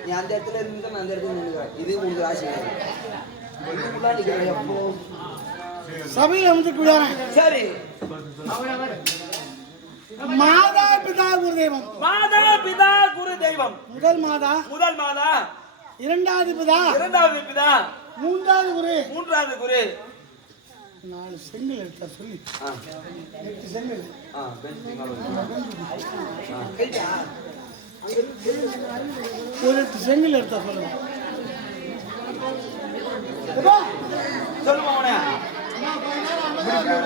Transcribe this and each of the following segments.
நீ அந்த இடத்துல இருந்து நான் அந்த இடத்துல நின்றுக்கிறேன் இது உங்களுக்கு ராசி எப்போ சபையில் வந்து சரி மாதா பிதா குரு தெய்வம் மாதா பிதா குரு தெய்வம் முதல் மாதா முதல் மாதா இரண்டாவது பிதா இரண்டாவது பிதா மூன்றாவது குரு மூன்றாவது குரு நாலு செங்கல் எடுத்தா சொல்லி எட்டு செங்கல் ஒரு எட்டு செங்கல் எடுத்தா சொல்லுங்க.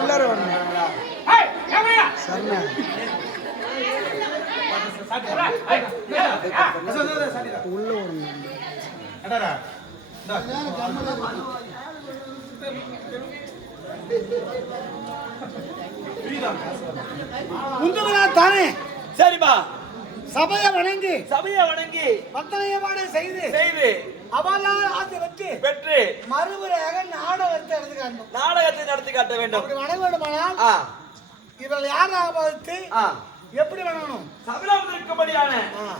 உள்ளார உள்ள வரணும். தானே? சரிப்பா சபையை வணங்கி சபையை வணங்கி பத்தனையபாடு செய்து செய்து அவளால் ஆசை வச்சு பெற்று மறுமுறையாக நாடகத்தை எடுத்துக்காட்டணும் நாடகத்தை நடத்தி காட்ட வேண்டும். அப்படி வணங்க வேண்டுமானால் இவள் யாராக பார்த்து எப்படி வணங்கணும்? சபையில் இருக்கும்படியான.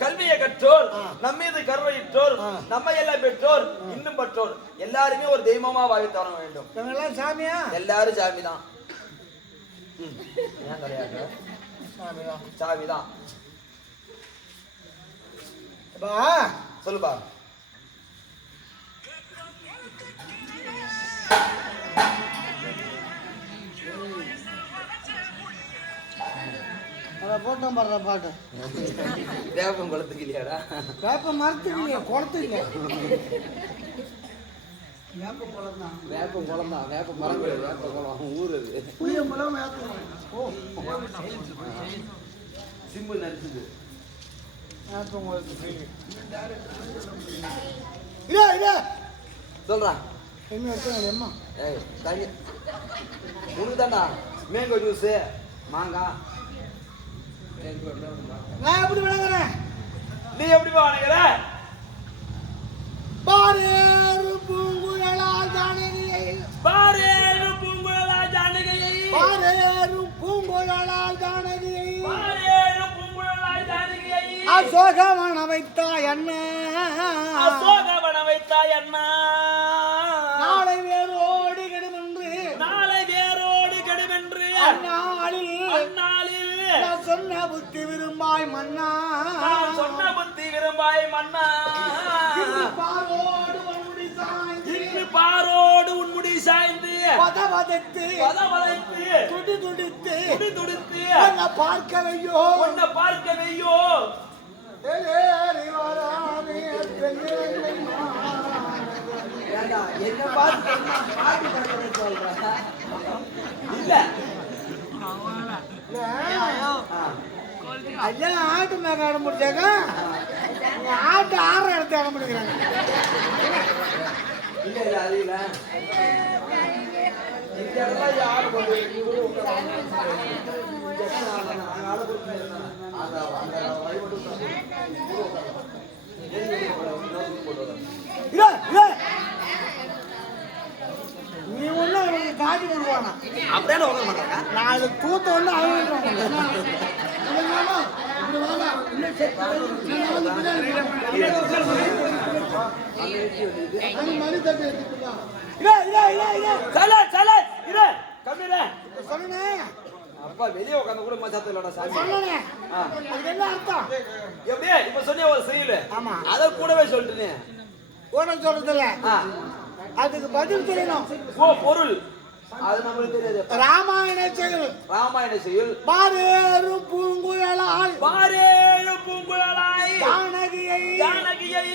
கல்வியை கற்றோர் ஆ. நம்மீது கருணையிற்றோர் ஆ. நம்மை எல்லாம் பெற்றோர் இன்னும் பெற்றோர் எல்லாருமே ஒரு தெய்வமா பாவித்து வர வேண்டும். இவங்கெல்லாம் சாமியா? எல்லாரும் சாமி தான் ஏன் கிடையாது? சாமிதான். சாமி தான் அப்பா சொல்லுப்பா. போட்டோம் பாடுற பாட்டு. வேப்பம் குளத்துக்கு இல்லையாடா வேப்ப மரத்துக்கு இல்லையா குளத்துக்கு இல்லையா வேப்ப குளம் தான் வேப்பம் குளம் தான் வேப்ப மரம் கிடையாது வேப்ப குளம். ஊர் அது. புளிய மரம் வேப்ப ஓ சிம்பு நடிச்சது. வேப்ப இதே இதே சொல்றான் என்ன எடுத்து அம்மா. ஏய் தண்ணி. உனக்கு தான்டா மேங்கோ ஜூஸு மாங்காய் நான் எப்படி விளங்குறேன்? நீ எப்படி வணங்குற பாரேறு பூங்குழலால் ஜானகியை. பாரேறு பூங்குழலா ஜானகியை. பாரேறு பூங்குழலா ஜானகியை அசோகவன வைத்தாய் அண்ணா அசோகவன வைத்தாய் அண்ணா நாளை வேரோடி கெடுமென்று நாளை வேரோடு கெடுமென்று அந்நாளில் அந்நாளில் நான் சொன்ன புத்தி விரும்பாய் மன்னா. நான் சொன்ன புத்தி விரும்பாய் மன்னா. பாரோடு வன்முடி சாய்ந்து. இன்று பாரோடு உன்முடி சாய்ந்து. பத பதத்து பதவளைத்து துடி துடித்து துடி துடித்து உன்னை பார்க்கவையோ? உன்னை பார்க்கவையோ? என்ன பார்த்து பாட்டு பாடுறது சொல்ற இல்ல ஆட்டு மேக ஆட முடிச்சாங்க ஆட்டு ஆற இடத்த ஆட முடிக்கிறாங்க இல்ல இல்ல அது இல்ல. இந்த இடத்துல யாரு கொடுத்து நீ ஒண்ணு அவனுக்கு காட்டி கொடுவானா அப்படியே உட்கார மாட்டாங்க நான் அது தூத்த வந்து அவங்க சொன்னேன் அப்பா வெளியே உட்காந்து கூட மச்சாத்து இல்லடா சாமி. அதுக்கு என்ன அர்த்தம்? எப்படி இப்ப சொன்னிய ஒரு செயல். ஆமா. அத கூடவே சொல்லிட்டு கூட சொல்றதில்ல ஆ. அதுக்கு பதில் தெரியணும் ஓ பொருள். அது நம்மளுக்கு தெரியாது. ராமாயண செயல். ராமாயண செயல். பாரேறு பூங்குழலால் பாரேழு பூங்குழலாய். ஜானகியை. ஜானகியை.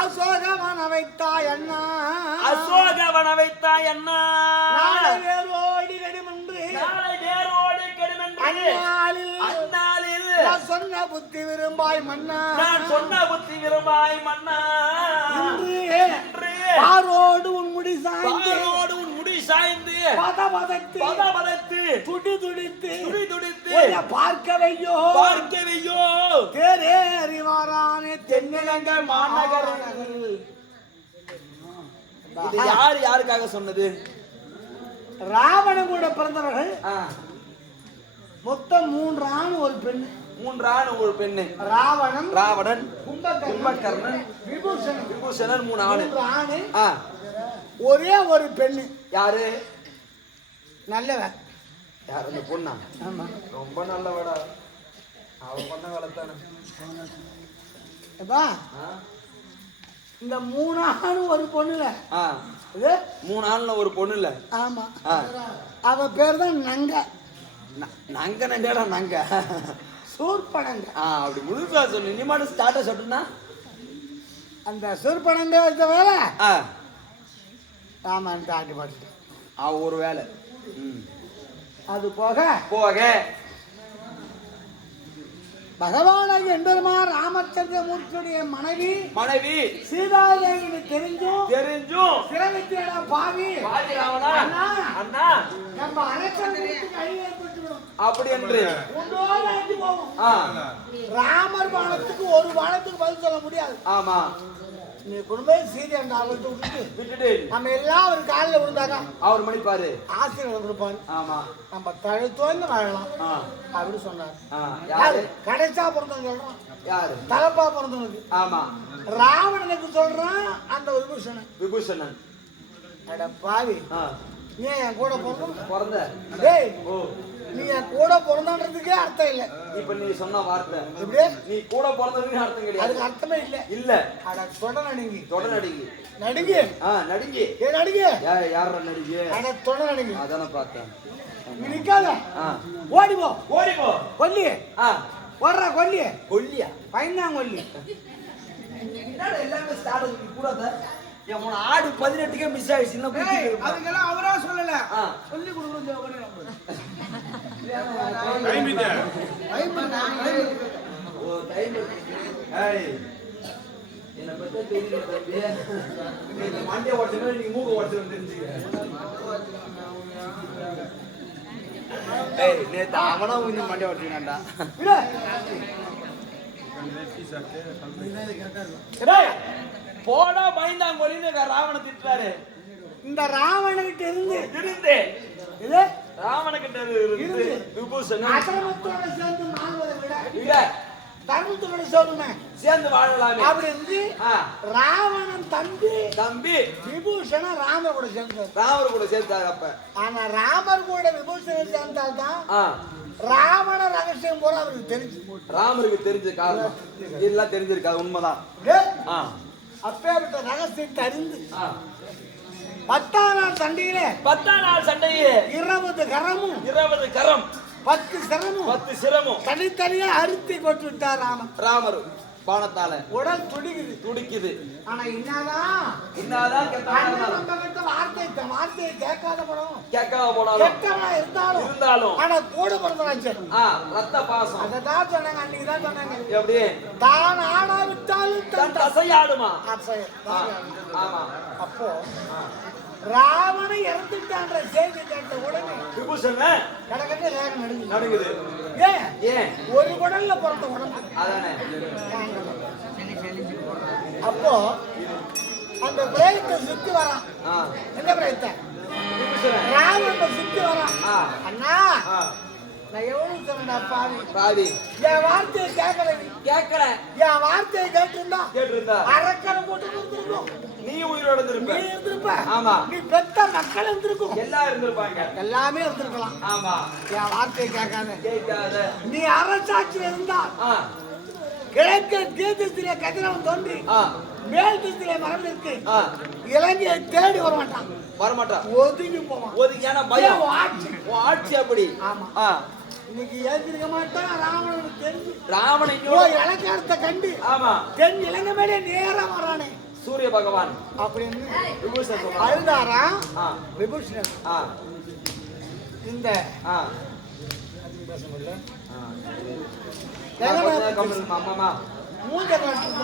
அசோகவன வைத்தாய் அண்ணா. அசோகவன வைத்தாய் அண்ணா. நாளை வேரோடி கெடுமென்று நாளை வேரோடு கெடுமென்று அந்நாளில் நான் சொன்ன புத்தி விரும்பாய் மன்னா. நான் சொன்ன புத்தி விரும்பாய் மன்னா. இன்று பாரோடு உன் முடி சாய்ந்து. பாரோடு உன் முடி சாய்ந்து. பத பதத்து பத பதத்து துடி துடித்து துடி துடித்து பார்க்கவையோ. தேரேறி வாரானே தென்னிலங்கை மாநகர் இது யார் யாருக்காக சொன்னது? ராவணன் கூட பிறந்தவர்கள். மொத்தம் மூன்று ஆண் ஒரு பெண் மூன்றான ஒரு பெண்ணு. ராவணன் ராவணன் கும்பகர்ணன் விபூஷணன். விபூஷணன் மூணு ஆணு மூன்று ஆணு ஆ. ஒரே ஒரு பெண்ணு. யாரு? நல்லவன் யார்? அந்த பொண்ணா? ஆமா. ரொம்ப நல்லவடா. அவ பண்ண ஆ? இந்த மூணு ஆணு ஒரு பொண்ணுல. மூணு ஆள்ல ஒரு பொண்ணு இல்ல ஆமா. அவ பேர் தான் நங்க. நங்க நண்டேடா நங்க? சூர்பனங்க ஆ அப்படி முழுசா சொல்லு. நீ மட்டும் ஸ்டார்டா சொல்லுனா அந்த சூர்பனங்க எடுத்த வேலை? ஆ. ராமன் தாண்டி படிச்சுட்டு ஆ ஒரு வேலை. ம். அது போக? போக. பகவானாகி எம்பெருமா ராமச்சந்திரமூர்த்தியுடைய மனைவி மனைவி. சீதாதேவிக்கு தெரிஞ்சும் தெரிஞ்சும். சிறவித்தியடா பாவி? பாதி ராவணா? அண்ணா. நம்ம கழி ஏற்பட்டுவிடும் அப்படி என்று. ராமர் பாலத்துக்கு ஒரு பாலத்துக்கு பதில் சொல்ல முடியாது. ஆமா. நீ குடும்பம் சீதை அந்த அவர்கிட்ட விட்டுட்டு விட்டுட்டு. நம்ம எல்லாம் ஒரு காலில் விழுந்தாங்க அவர் மணிப்பாரு ஆசீர்வாதம் கொடுப்பாரு. ஆமா. நம்ம தழுத்தோன்னு வாழலாம். ஆ. அப்படின்னு சொன்னார். ஆ யாரு? கடைசா பிறந்தவங்க சொல்றான். யாரு? தலப்பா பிறந்தவனுக்கு. ஆமா. ராவணனுக்கு சொல்றான் அந்த விபூஷணன். விபூஷணன். அட பாவி. ஆ. நீ என் கூட பிறந்த? பிறந்த. டேய். ஓ. நீ என் கூட பிறந்தன்றதுக்கே அர்த்தம் இல்லை. இப்ப நீ சொன்ன வார்த்தை. இப்படியே நீ கூட பிறந்ததுக்கு அர்த்தம் கிடையாது. அதுக்கு அர்த்தமே இல்லை. இல்ல. அட தொட நடுங்கி. தொடர் நடிகை நடுங்கி? ஆ நடிகை ஏ நடுங்கி? யார் யார நடிகை அட தொட நடுங்கி. அதானே பார்த்தேன். நீ நிக்காத. ஆ. ஓடி போ. ஓடி போ. கொல்லி. ஆ. ஓடுறா கொல்லி. கொல்லியா? பயந்தான் கொல்லி. என்னடா எல்லாமே ஸ்டார்ட் ஆகுது? கூடாத என் ஆடு பதினெட்டுக்கே மிஸ் ஆயிடுச்சு. அதுக்கெல்லாம் அவரா சொல்லல. ஆ சொல்லி கொடுக்கணும் ஓ டைம் ஏய் என்ன பத்தி தெரியல தம்பி நீங்க மண்டே ஓட்டணும் நீங்க மூக்க ஓட்டணும் தெரிஞ்சுக்க ஏய் நேத்து அவனா உங்க மண்டே ஓட்டினான்டா விடு டேய் போடா பயந்தாங்கொலின்னு ராவண திட்டுறாரு இந்த ராவணகிட்ட இருந்து இருந்து இது ராவணகிட்ட இருந்து. விபூஷணன் அக்கிரமத்தோட சேர்ந்து வாழ்வதை விட இல்ல தர்மத்தோட சொல்லுமே சேர்ந்து வாழலாமே அப்படி இருந்து ஆ, ராவணன் தம்பி தம்பி. விபூஷணன் ராமர் கூட சேர்ந்தார். ராமர் கூட சேர்த்தாரு அப்ப. ஆனா ராமர் கூட விபூஷணன் சேர்ந்தால்தான் ஆ, ராவண ரகசியம் போல அவருக்கு தெரிஞ்சு ராமருக்கு தெரிஞ்ச காரணம். இதெல்லாம் தெரிஞ்சிருக்காது உண்மைதான். அப்பேற்பட்ட ரகசியத்தை அறிந்து. பத்தாம் நாள் சண்டையிலே பத்தாம் நாள் சண்டையே இருபது கரமும் இருபது கரம். பத்து சிரமும் பத்து சிரமும். தனித்தனியா அறுத்தி கொண்டு விட்டார் ராமன் ராமர் பானத்தால. உடல் துடிக்குது. துடிக்குது. ஆனா என்னதான் என்னதான் கிட்ட வார்த்தை வார்த்தையை கேட்காத படம். கேட்காம போனாலும் கெட்டவனா இருந்தாலும். இருந்தாலும். ஆனா கூட பிறந்தவனாச்சு ஆ ரத்த பாசம். அதை தான் சொன்னாங்க அன்னைக்கு தான் சொன்னாங்க. எப்படி? தான் ஆடாவிட்டாலும் தன் தன். ஆ, ஆமா. அப்போ ராவண இறந்துட்டான்ற செய்தி கேட்ட உடனே விபூஷணன் கடற்கட்டை வேகம் நடுங்குது. நடுங்குது. ஏன்? ஏன்? ஒரு குடல்ல பிறந்த உடம்பு. அதானே. அப்போ அந்த பிரேயத்தை சுத்தி வரான். என்ன விபூஷணன் ராவணத்தை சுத்தி வரான். அண்ணா நான் எவ்வளவு சொன்னா பாவி பாவி என் வார்த்தையை கேட்கல நீ. கேட்கறேன் என் வார்த்தையை கேட்டிருந்தா? கேட்டிருந்தா. அரக்கனை போட்டு இருந்திருக்கும் நீ உயிரோட நீ இருப்ப இருந்திருப்ப. ஆமா. நீ பெத்த மக்கள் இருந்திருக்கும். எல்லாம் இருந்திருப்பாங்க. எல்லாமே இருந்திருக்கலாம். ஆமா. என் வார்த்தையை கேட்காத. கேட்காத. நீ அரசாட்சி இருந்தா கிழக்கு கீதத்திலே கதிரவன் தோன்றி மேல் திசையிலே மரம் இருக்கு. இலங்கையை தேடி வர மாட்டான் வரமாட்டான். ஒதுங்கி போவான். ஏன்னா பயம். ஆட்சி. ஆட்சி அப்படி. ஆமா. இன்னைக்கு ஏற்றிருக்க மாட்டான் ராவணனுக்கு தெரிஞ்சு. இன்னொரு- இலக்காரத்தை கண்டு. ஆமா. தென் இலங்கை மேலே நேரா வரானே. சூரிய பகவான். அப்படின்னு விபூஷன் அழுதாரா? விபூஷணன் இந்த மூஞ்ச